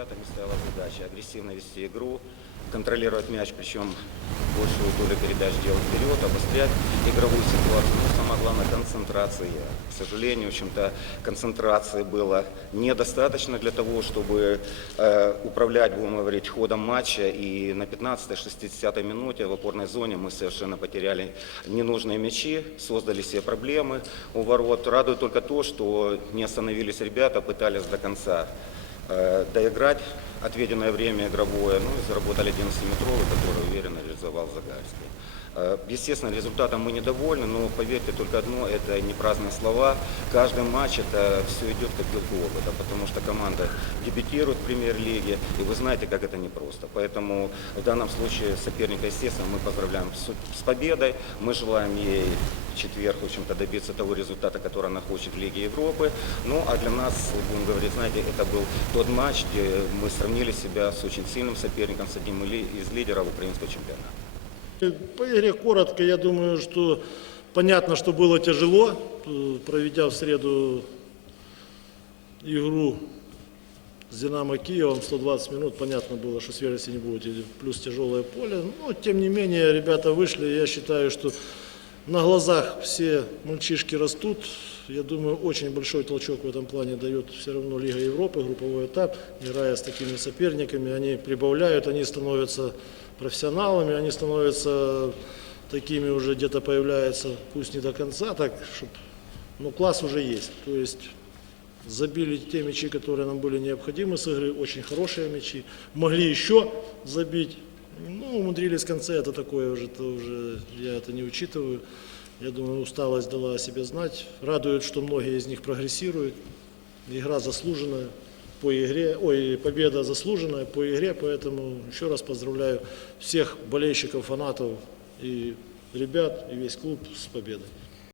ребятами стояла задача агрессивно вести игру, контролировать мяч, причем большую долю передач делать вперед, обострять игровую ситуацию. Но самое главное концентрация. К сожалению, в общем-то, концентрации было недостаточно для того, чтобы э, управлять, будем говорить, ходом матча. И на 15-60 минуте в опорной зоне мы совершенно потеряли ненужные мячи, создали себе проблемы у ворот. Радует только то, что не остановились ребята, пытались до конца доиграть отведенное время игровое, ну и заработали 11-метровый, который уверенно реализовал Загальский. Э, Естественно, результатом мы недовольны, но поверьте, только одно, это не праздные слова. Каждый матч это все идет как вилку опыта, потому что команда дебютирует в премьер-лиге, и вы знаете, как это непросто. Поэтому в данном случае соперника, естественно, мы поздравляем с, победой, мы желаем ей четверг, в общем-то, добиться того результата, который она хочет в Лиге Европы. Ну, а для нас, будем говорить, знаете, это был тот матч, где мы сравнили себя с очень сильным соперником, с одним из лидеров украинского чемпионата. По игре коротко, я думаю, что понятно, что было тяжело, э, проведя в среду игру с Динамо Киевом 120 минут, понятно было, что свежести не будет, плюс тяжелое поле. Но, тем не менее, ребята вышли, я считаю, что на глазах все мальчишки растут. Я думаю, очень большой толчок в этом плане дает все равно Лига Европы, групповой этап. Играя с такими соперниками, они прибавляют, они становятся профессионалами, они становятся такими уже где-то появляются, пусть не до конца, так, чтобы, но класс уже есть. То есть забили те мячи, которые нам были необходимы с игры, очень хорошие мячи. Могли еще забить, ну, умудрились в конце, это такое уже, это уже я это не учитываю. Я думаю, усталость дала о себе знать. Радует, что многие из них прогрессируют. Игра заслуженная по игре, ой, победа заслуженная по игре, поэтому еще раз поздравляю всех болельщиков, фанатов и ребят, и весь клуб с победой.